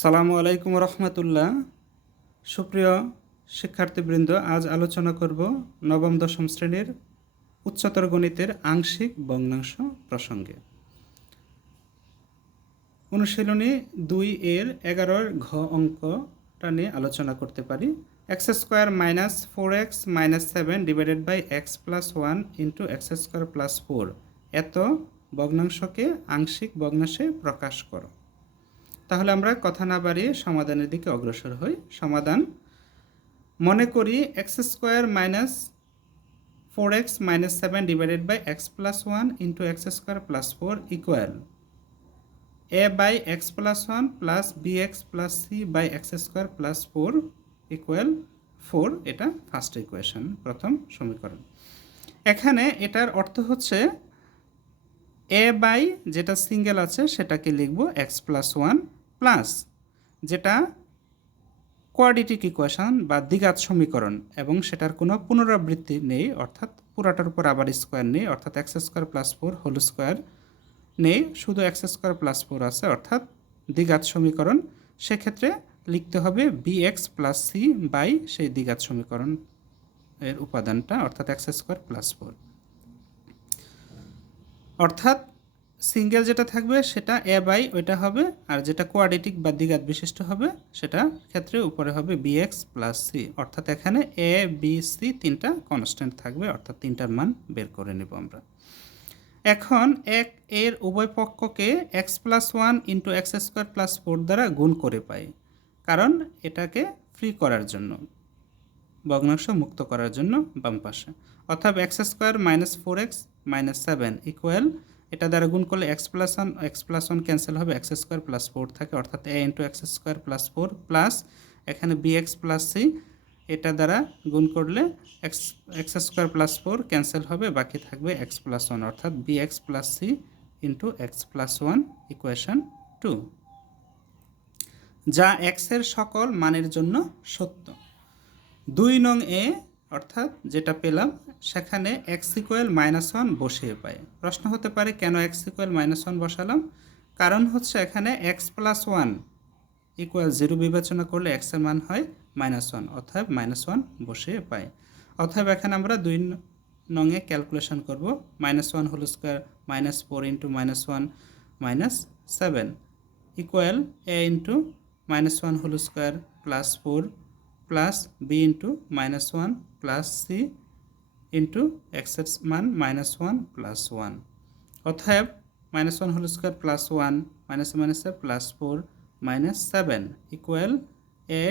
সালামু আলাইকুম রহমতুল্লাহ। সুপ্রিয় শিক্ষার্থীবৃন্দ, আজ আলোচনা করব নবম দশম শ্রেণীর উচ্চতর গণিতের আংশিক ভগ্নাংশ প্রসঙ্গে। অনুশীলনী 2 এর 11 ঘ অঙ্কটা নিয়ে আলোচনা করতে পারি। X square minus 4x minus 7 divided by x plus 1 into x square plus 4 এত ভগ্নাংশকে আংশিক ভগ্নাংশে প্রকাশ করো। তাহলে আমরা কথা না বাড়িয়ে সমাধানের দিকে অগ্রসর হই। সমাধান: মনে করি x square minus 4x minus 7 divided by x plus 1 into x square plus 4 equal A by x plus 1 plus B x plus C by x square plus 4 equal 4। এটা ফার্স্ট ইকুয়েশন, প্রথম সমীকরণ। এখানে এটার অর্থ হচ্ছে এ বাই যেটা single আছে সেটাকে লিখব এক্স প্লাস 1 প্লাস যেটা কোয়াড্রেটিক ইকুয়েশন বা দ্বিঘাত সমীকরণ এবং সেটার কোনো পুনরাবৃত্তি নেই, অর্থাৎ পুরাটার উপর আবার স্কোয়ার নেই, অর্থাৎ x square plus 4 whole square নেই, শুধু এক্স স্কোয়ার প্লাস 4 আছে, অর্থাৎ দ্বিঘাত সমীকরণ। সেক্ষেত্রে লিখতে হবে b x plus C by সেই দ্বিঘাত সমীকরণ এর উপাদানটা, অর্থাৎ এক্স স্কোয়ার প্লাস 4। অর্থাৎ সিঙ্গেল যেটা থাকবে সেটা এ বাই ওইটা হবে, আর যেটা কোয়াড্রেটিক বা দ্বিঘাত বিশিষ্ট হবে সেটা ক্ষেত্রে উপরে হবে বি এক্স প্লাস সি। অর্থাৎ এখানে এ বি সি তিনটা কনস্ট্যান্ট থাকবে, অর্থাৎ তিনটার মান বের করে নেব আমরা। এখন এর উভয় পক্ষকে x plus 1 into x square plus 4 দ্বারা গুণ করে পাই, কারণ এটাকে ফ্রি করার জন্য, ভগ্নাংশ মুক্ত করার জন্য বাম পাশে। অর্থাৎ x square minus 4x minus 7 equal এটা দ্বারা গুণ করলে এক্স প্লাস 1 ক্যান্সেল হবে, এক্স স্কোয়ার প্লাস 4 থাকে, অর্থাৎ A into x square plus 4 plus এখানে বি এক্স প্লাস সি, এটা দ্বারা গুণ করলে এক্স স্কোয়ার প্লাস 4 ক্যান্সেল হবে, বাকি থাকবে এক্স প্লাস 1, অর্থাৎ B x plus C into x plus 1 equation 2, যা এক্সের সকল মানের জন্য সত্য। 2 নং এ অর্থাৎ যেটা পেলাম সেখানে এক্স ইকুয়াল মাইনাস 1 বসিয়ে পাই। প্রশ্ন হতে পারে কেন এক্স ইকুয়াল মাইনাস 1 বসালাম? কারণ হচ্ছে এখানে এক্স প্লাস 1 ইকুয়াল 0 বিবেচনা করলে এক্সের মান হয় মাইনাস 1, অর্থাৎ মাইনাস 1 বসিয়ে পাই। অর্থাৎ এখানে আমরা 2 নং এ ক্যালকুলেশন করব। Minus 1 whole square minus 4 into minus 1 minus 7 equal A into minus 1 whole square plus 4 plus B into minus 1 plus C into এক্সের মান মাইনাস 1 প্লাস 1। অতএব minus 1 whole square plus 1 minus মাইনাসে plus 4 minus 7 equal A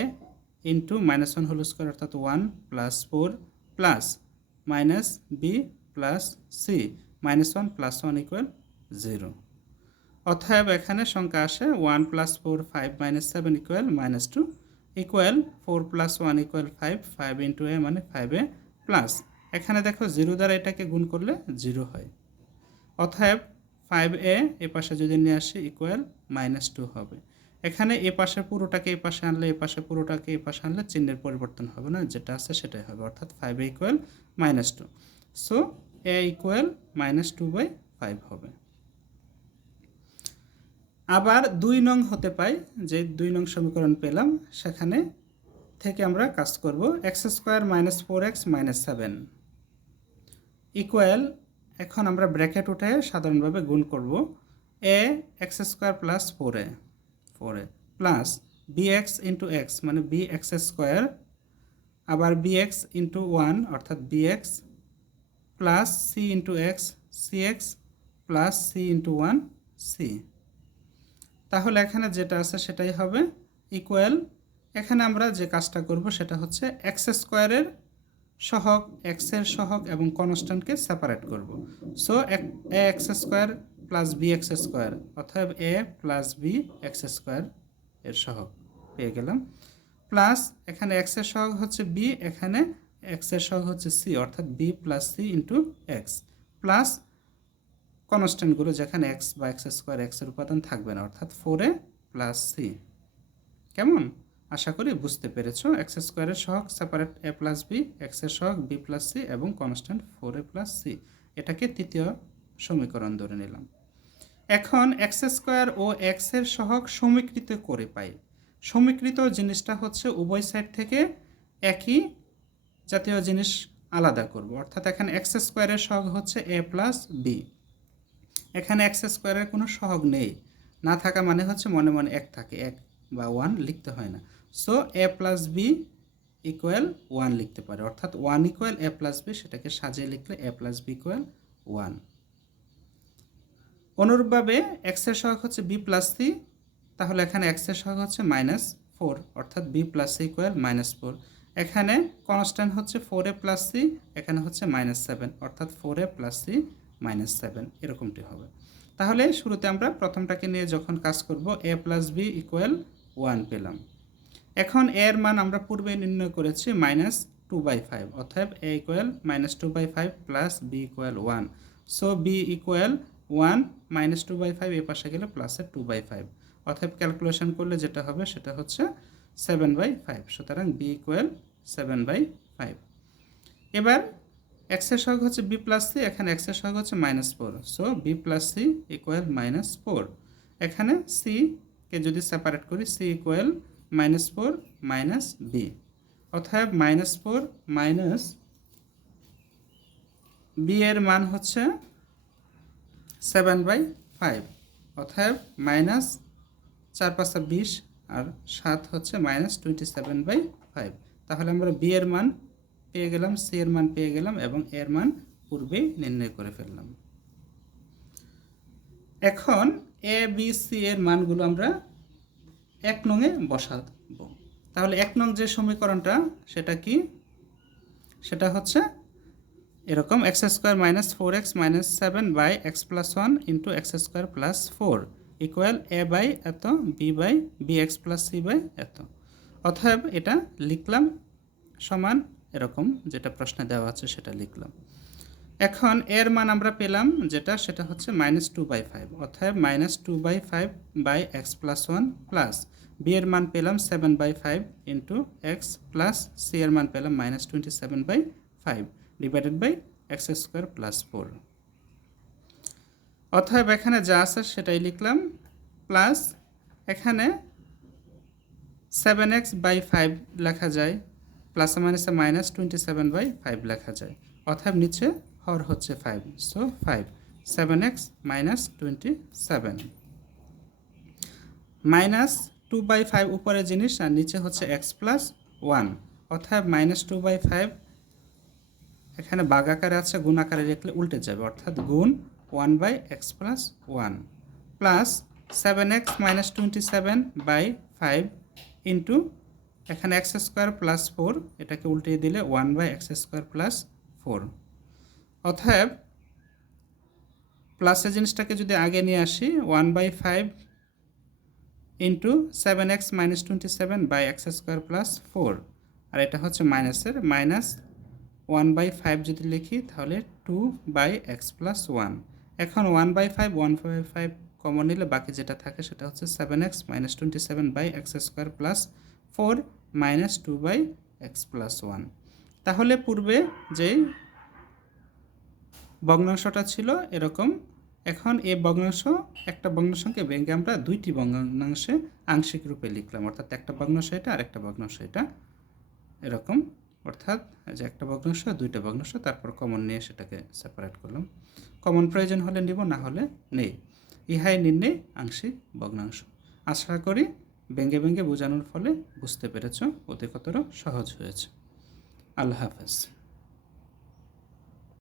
into minus 1 whole square অর্থাৎ 1 plus 4 plus minus B plus c minus 1 plus 1 equal 0। অতএব এখানে সংখ্যা আসে 1 plus 4 5 minus 7 equal minus 2 equal 4 plus 1 equal 5, 5 into A মানে 5a plus এখানে দেখো 0 দ্বারা এটাকে গুণ করলে 0 হয়। অতএব 5a এ পাশে যদি নিয়ে আসি ইকুয়াল মাইনাস 2 হবে। এখানে এ পাশে পুরোটাকে এই পাশে আনলে এ পাশে পুরোটাকে এই পাশে আনলে চিহ্নের পরিবর্তন হবে না, যেটা আছে সেটাই হবে, অর্থাৎ 5a ইকুয়াল মাইনাস 2। সো এ ইকুয়াল মাইনাস 2/5 হবে। আবার 2 নং হতে পাই, যে 2 নং সমীকরণ পেলাম সেখানে থেকে আমরা কাজ করব। X square minus 4x minus 7 equal, এখন আমরা ব্র্যাকেট উঠে সাধারণভাবে গুণ করব, A X square plus 4a plus B X into X মানে বি এক্স স্কোয়ার, আবার বি এক্স ইন্টু 1 অর্থাৎ B x plus C into X C X plus C into 1 C. তাহলে এখানে যেটা আছে সেটাই হবে ইকুয়াল, এখানে আমরা যে কাজটা করব সেটা হচ্ছে এক্স স্কোয়ারের সহগ, এক্সের সহগ এবং কনস্ট্যান্টকে সেপারেট করব। So A X square plus B X square অর্থাৎ A plus B X square এর সহগ পেয়ে গেলাম, প্লাস এখানে এক্সের সহগ হচ্ছে বি, এখানে এক্সের সহগ হচ্ছে সি, অর্থাৎ B plus C into x plus কনস্ট্যান্টগুলো যেখানে এক্স বা এক্স স্কোয়ার এক্সের উপাদান থাকবে না, অর্থাৎ 4a প্লাস সি। কেমন? আশা করি বুঝতে পেরেছো। এক্স স্কোয়ারের সহগ সেপারেট এ প্লাস বি, এক্সের সহগ বি প্লাস সি এবং কনস্ট্যান্ট 4a প্লাস সি, এটাকে তৃতীয় সমীকরণ ধরে নিলাম। এখন এক্স স্কোয়ার ও এক্সের সহগ সমীকৃত করে পাই। সমীকৃত জিনিসটা হচ্ছে উভয় সাইড থেকে একই জাতীয় জিনিস আলাদা করব, অর্থাৎ এখানে এক্স স্কোয়ারের সহগ হচ্ছে এ প্লাস বি। এখানে এক্স স্কোয়ারের কোনো সহগ নেই, না থাকা মানে হচ্ছে মনে মনে এক থাকে, এক বা ওয়ান লিখতে হয় না। সো এ প্লাস বি ইকুয়াল ওয়ান লিখতে পারে, অর্থাৎ ওয়ান ইকুয়াল এ প্লাস বি, সেটাকে সাজিয়ে লিখলে এ প্লাস বি ইকুয়াল ওয়ান। অনুরূপভাবে এক্সের সহগ হচ্ছে বি প্লাস সি, তাহলে এখানে এক্সের সহগ হচ্ছে মাইনাস ফোর, অর্থাৎ B plus C equal minus four. এখানে কনস্ট্যান্ট হচ্ছে ফোর এ প্লাস সি, এখানে হচ্ছে মাইনাস সেভেন, অর্থাৎ four a plus c minus seven, এরকমটি হবে। তাহলে শুরুতে আমরা প্রথমটাকে নিয়ে যখন কাজ করব, a plus B equal one পেলাম। এখন এর মান আমরা পূর্বে নির্ণয় করেছি মাইনাস টু বাই ফাইভ, অর্থাৎ A equal minus two by five plus B equal one. So B equal one, minus two by five এ পাশে গেলে প্লাসের টু বাই ফাইভ, অর্থাৎ ক্যালকুলেশন করলে যেটা হবে সেটা হচ্ছে সেভেন বাই ফাইভ। সুতরাং B equal seven by five. এবার এক্সের সহগ হচ্ছে বি প্লাস সি, এখানে এক্সের সহগ হচ্ছে minus four, so B plus C equal minus four. এখানে সি কে যদি সেপারেট করি, C equal minus four minus B, অর্থাৎ মাইনাস ফোর মাইনাস বি এর মান হচ্ছে সেভেন বাই ফাইভ, অর্থাৎ মাইনাস চার পাঁচা 20 আর 7 হচ্ছে মাইনাস 27 বাই ফাইভ। তাহলে আমরা বি এর মান পেয়ে গেলাম, সি এর মান পেয়ে গেলাম এবং এর মান পূর্বেই নির্ণয় করে ফেললাম। এখন এ বি সি এর মানগুলো আমরা এক নংয়ে বসাবো। তাহলে এক নং যে সমীকরণটা সেটা কি, সেটা হচ্ছে এরকম X square minus four X minus seven by x plus one into x square plus four equal A by এত B by B x plus C by এত। অতএব এটা লিখলাম সমান এরকম যেটা প্রশ্নে দেওয়া আছে সেটা লিখলাম। এখন এর মান আমরা পেলাম যেটা, সেটা হচ্ছে মাইনাস টু বাই ফাইভ, অর্থাৎ minus two by five by x plus one plus b এর মান পেলাম seven by five into x plus c এর মান পেলাম minus 27 by five divided by x square plus four. অতএব এখানে যা আছে সেটাই লিখলাম, প্লাস এখানে 7x বাই ফাইভ লেখা যায়, প্লাস মাইনাসে মাইনাস 27 বাই ফাইভ লেখা যায়, অতএব নিচে হর হচ্ছে five, so five 7x minus 27 minus two by five উপরে জিনিস আর নিচে হচ্ছে এক্স প্লাস ওয়ান, অর্থাৎ মাইনাস টু বাই ফাইভ এখানে ভাগ আকারে আছে, গুণ আকারে লিখলে উল্টে যাবে, অর্থাৎ গুণ one by x plus one plus 7x minus 27 by five into এখানে এক্স স্কোয়ার প্লাস ফোর, এটাকে উল্টে দিলে one by x square plus four. অতএব প্লাসের জিনিসটাকে যদি আগে নিয়ে আসি, one by five into 7x minus 27 by x square plus four, আর এটা হচ্ছে মাইনাসের, মাইনাস ওয়ান বাই ফাইভ যদি লিখি তাহলে two by x plus one. এখন ওয়ান বাই ফাইভ কমন নিলে বাকি যেটা থাকে সেটা হচ্ছে 7x minus 27 by x square plus four minus two by x plus one. তাহলে পূর্বে যেই ভগ্নাংশটা ছিল এরকম, এখন এই ভগ্নাংশ একটা ভগ্নাংশকে ভেঙে আমরা দুইটি ভগ্নাংশে আংশিক রূপে লিখলাম, অর্থাৎ একটা ভগ্নাংশ এটা আর একটা ভগ্নাংশ এটা, এরকম, অর্থাৎ যে একটা ভগ্নাংশ দুইটা ভগ্নাংশ, তারপর কমন নিয়ে সেটাকে সেপারেট করলাম। কমন প্রয়োজন হলে নিব, না হলে নেই। ইহাই নির্ণয় আংশিক ভগ্নাংশ। আশা করি ভেঙে ভেঙে বোঝানোর ফলে বুঝতে পেরেছ, অধিকতর সহজ হয়েছে। আল্লাহ হাফেজ।